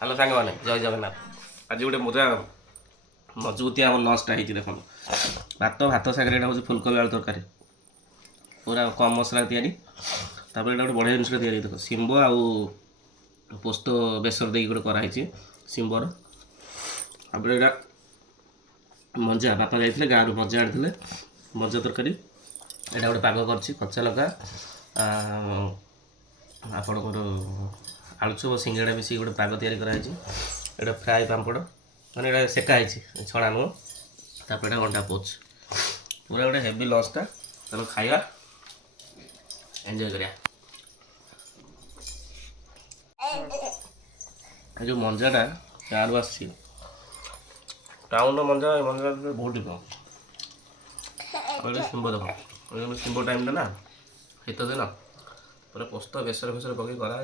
Hello सांग मैंने जय जगन्नाथ। आज गोटे मजा मजबूतिया आम लंचटा होती देखो भात भात सागर यहाँ हूँ फुलकोबी आलू तरकारी पूरा कम मसला तैयारी तापर गोटे बढ़िया जिनस तैयारी देख शिंब आउ पोस्त बेसर देकी गोटे कराई शिंबर तापर यहाँ मजा बापा जाइए गाँव मजा आनी मजा तरकारी यहाँ गोटे पाग कर कच्चा लगा आपणकर आलुचप सिंगड़ा मिसिक गोटे पाग तैयारी कराई एटा फ्राए पापड़ मैंने यहाँ सेकाई छड़ा नुह तापर यहाँ अंडा पोच पूरा गोटे हेवी लंचटा चलो खाଇବା एंजॉय करिया जो मंजाटा गाँव आस टाउन मंजा मंजा बहुत डिफरेंट शिंब देख शिंब टाइम ना शीत दिन पूरा पोस्त बेसर फेसर पकई करा